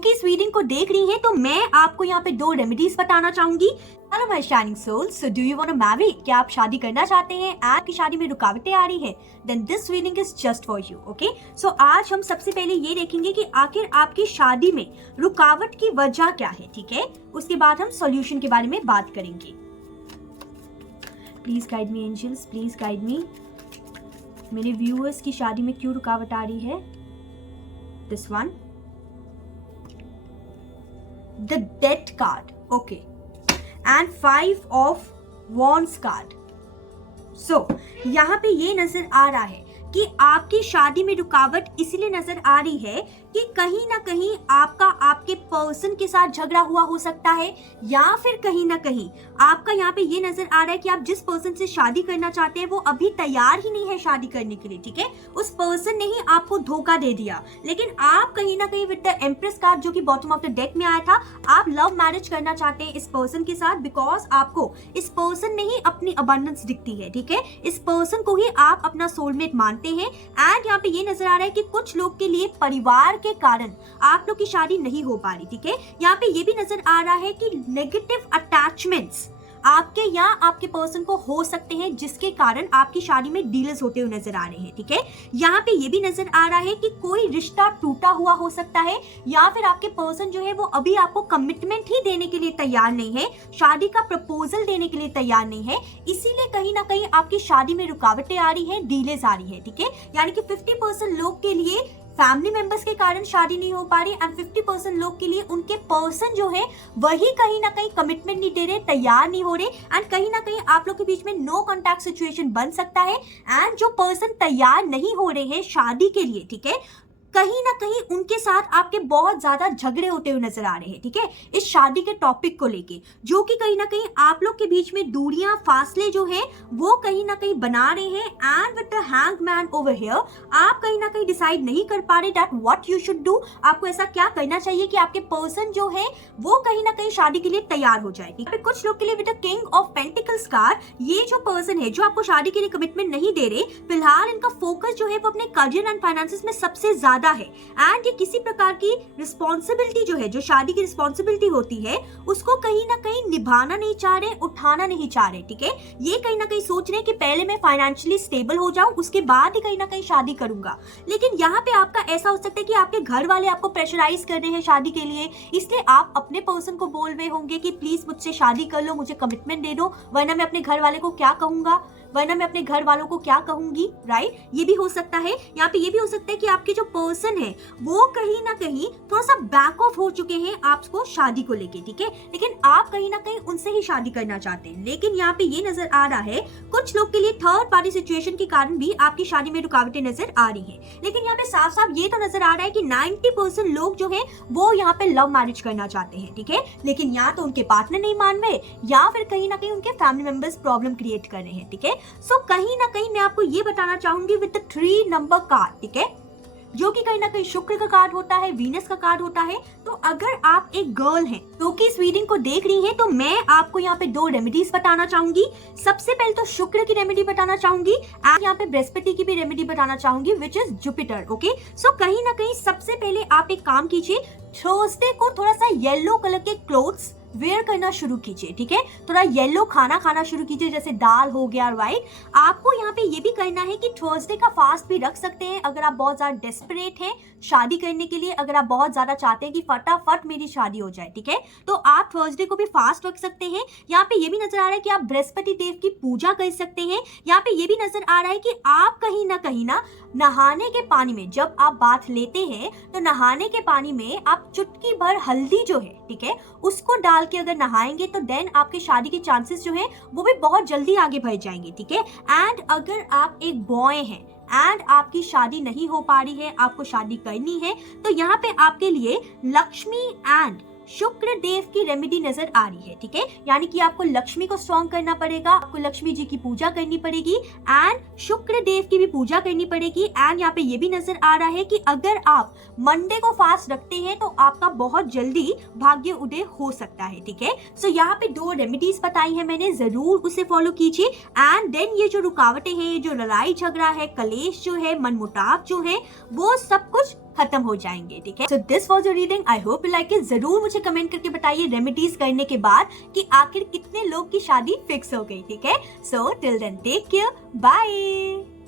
कि इस रीडिंग को देख रही हैं, तो मैं आपको यहाँ पे 2 रेमेडीज बताना चाहूंगी। Hello my shining souls, so do you want to marry? क्या आप शादी करना चाहते हैं? आपकी शादी में रुकावटें आ रही है? Then this reading is just for you. Okay, so आज हम सबसे पहले ये देखेंगे कि आखिर आपकी शादी में रुकावट की वजह क्या है। ठीक है, उसके बाद हम सॉल्यूशन के बारे में बात करेंगे। Please guide me angels, please guide me. मेरे व्यूअर्स की शादी में क्यों रुकावट आ रही है? This one, the death card, okay, and 5 of wands card. So यहाँ पे ये नजर आ रहा है कि आपकी शादी में रुकावट इसलिए नजर आ रही है कि कहीं ना कहीं आपका आपके पर्सन के साथ झगड़ा हुआ हो सकता है, या फिर कहीं ना कहीं आपका यहाँ पे ये नजर आ रहा है कि आप जिस पर्सन से शादी करना चाहते हैं वो अभी तैयार ही नहीं है शादी करने के लिए। ठीक है, उस पर्सन ने ही आपको धोखा दे दिया, लेकिन आप कहीं ना कहीं विद द एम्प्रेस कार्ड जो कि बॉटम ऑफ द डेक में आया था, आप लव मैरिज करना चाहते हैं इस पर्सन के साथ, बिकॉज आपको इस पर्सन में ही अपनी अबंडेंस दिखती है। ठीक है, इस पर्सन को ही आप अपना सोलमेट मानते हैं। एंड यहाँ पे ये नजर आ रहा है कि कुछ लोग के लिए परिवार के कारण आप लोग की शादी नहीं हो पा रही। ठीक है, यहाँ पे ये भी नजर आ रहा है कि नेगेटिव अटैचमेंट्स आपके या आपके पर्सन को हो सकते हैं, जिसके कारण आपकी शादी में डीलेस होते हुए नजर आ रहे हैं। ठीक है, यहाँ पे ये भी नजर आ रहा है कि कोई रिश्ता टूटा हुआ हो सकता है, या फिर आपके पर्सन जो है वो अभी आपको कमिटमेंट ही देने के लिए तैयार नहीं है, शादी का प्रपोजल देने के लिए तैयार नहीं है, इसीलिए कहीं ना कहीं आपकी शादी में रुकावटें आ रही है, डीलेस आ रही है। ठीक है, यानी कि 50% लोग के लिए फैमिली मेंबर्स के कारण शादी नहीं हो पा रही, एंड 50% लोग के लिए उनके पर्सन जो है वही कहीं ना कहीं कमिटमेंट नहीं दे रहे, तैयार नहीं हो रहे, एंड कहीं ना कहीं आप लोग के बीच में नो कॉन्टैक्ट सिचुएशन बन सकता है। एंड जो पर्सन तैयार नहीं हो रहे हैं शादी के लिए, ठीक है, कहीं ना कहीं उनके साथ आपके बहुत ज्यादा झगड़े होते हुए नजर आ रहे हैं। ठीक है, इस शादी के टॉपिक को लेके, जो कि कहीं ना कहीं आप लोग के बीच में दूरियां, फासले जो है वो कहीं ना कहीं बना रहे हैं। And with the hanged man over here, आप कहीं ना कहीं डिसाइड नहीं कर पा रहे that what you should do, आपको ऐसा क्या करना चाहिए कि आपके पर्सन जो है वो कहीं ना कहीं शादी के लिए तैयार हो जाए। ठीक है, कुछ लोग के लिए with the king of pentacles card, ये जो पर्सन है जो आपको शादी के लिए कमिटमेंट नहीं दे रहे, फिलहाल इनका फोकस जो है वो अपने करियर एंड फाइनेंसेस में सबसे ज्यादा है। एंड ये किसी प्रकार की रिस्पॉन्सिबिलिटी जो है, जो शादी की रिस्पॉन्सिबिलिटी होती है, उसको कहीं ना कहीं निभाना नहीं चाह रहे, उठाना नहीं चाह रहे। ठीक है, ये कहीं ना कहीं सोच रहे हैं कि पहले मैं फाइनेंशियली स्टेबल हो जाऊं, उसके बाद ही कहीं ना कहीं शादी करूंगा। लेकिन यहाँ पे आपका ऐसा हो सकता है कि आपके घर वाले आपको प्रेशराइज कर रहे हैं शादी के लिए, इसलिए आप अपने पर्सन को बोल रहे होंगे कि प्लीज मुझसे शादी कर लो, मुझे कमिटमेंट दे दो, वरना मैं अपने घर वाले को क्या कहूंगा, वरना मैं अपने घर वालों को क्या कहूंगी। राइट, ये भी हो सकता है। यहाँ पे ये भी हो सकता है कि आपके जो पर्सन है वो कहीं ना कहीं थोड़ा सा बैक ऑफ हो चुके हैं आपको शादी को लेके। ठीक है, लेकिन आप कहीं ना कहीं उनसे ही शादी करना चाहते हैं। लेकिन यहाँ पे ये नजर आ रहा है कुछ लोग के लिए थर्ड पार्टी सिचुएशन के कारण भी आपकी शादी में रुकावटें नजर आ रही है। लेकिन यहाँ पे साफ साफ ये तो नजर आ रहा है कि 90% लोग जो है वो यहाँ पे लव मैरिज करना चाहते हैं। ठीक है, लेकिन या तो उनके पार्टनर नहीं मान रहे, या फिर कहीं ना कहीं उनके फैमिली मेंबर्स प्रॉब्लम क्रिएट कर रहे हैं। ठीक है, सो कहीं ना कहीं मैं आपको ये बताना चाहूंगी विद द 3 नंबर कार्ड, ठीक है, जो कि कहीं ना कहीं शुक्र का कार्ड होता है, वीनस का कार्ड होता है। तो अगर आप एक गर्ल हैं तो कि इस रीडिंग को देख रही हैं, तो मैं आपको यहाँ पे 2 रेमेडीज बताना चाहूंगी। सबसे पहले तो शुक्र की रेमेडी बताना चाहूंगी, एंड यहाँ पे बृहस्पति की भी रेमेडी बताना चाहूंगी, विच इज जुपिटर। ओके, सो कहीं ना कहीं सबसे पहले आप एक काम कीजिए, थर्सडे को थोड़ा सा येलो कलर के क्लोथ्स वेयर करना शुरू कीजिए। ठीक है, थोड़ा येलो खाना खाना शुरू कीजिए, जैसे दाल हो गया। राइट, आपको यहाँ पे ये भी करना है कि थर्सडे का फास्ट भी रख सकते हैं अगर आप बहुत ज्यादा डेस्परेट हैं शादी करने के लिए, अगर आप बहुत ज्यादा चाहते हैं कि फटाफट मेरी शादी हो जाए। ठीक है, तो आप थर्सडे को भी फास्ट रख सकते हैं। यहाँ पे ये भी नजर आ रहा है कि आप बृहस्पति देव की पूजा कर सकते हैं। यहाँ पे ये भी नजर आ रहा है कि आप कहीं ना नहाने के पानी में, जब आप बाथ लेते हैं तो नहाने के पानी में आप चुटकी भर हल्दी जो है, ठीक है, उसको डाल के अगर नहाएंगे तो देन आपके शादी के चांसेस जो है वो भी बहुत जल्दी आगे बढ़ जाएंगे। ठीक है, एंड अगर आप एक बॉय हैं एंड आपकी शादी नहीं हो पा रही है, आपको शादी करनी है, तो यहाँ पे आपके लिए लक्ष्मी एंड शुक्र देव की रेमेडी नजर आ रही है। ठीक है, यानी कि आपको लक्ष्मी को स्ट्रॉन्ग करना पड़ेगा, आपको लक्ष्मी जी की पूजा करनी पड़ेगी, एंड शुक्र देव की भी पूजा करनी पड़ेगी। एंड यहाँ पे ये भी नजर आ रहा है कि अगर आप मंडे को फास्ट रखते हैं तो आपका बहुत जल्दी भाग्य उदय हो सकता है। ठीक है, सो यहाँ पे 2 रेमेडीज बताई है मैंने, जरूर उसे फॉलो कीजिए। एंड देन ये जो रुकावटें हैं, ये जो लड़ाई झगड़ा है, कलेश जो है, मनमुटाव जो है, वो सब कुछ खत्म हो जाएंगे, ठीक है। So this was your reading, I hope you like it. जरूर मुझे कमेंट करके बताइए रेमेडीज करने के बाद कि आखिर कितने लोग की शादी फिक्स हो गई, ठीक है। So till then take care, bye.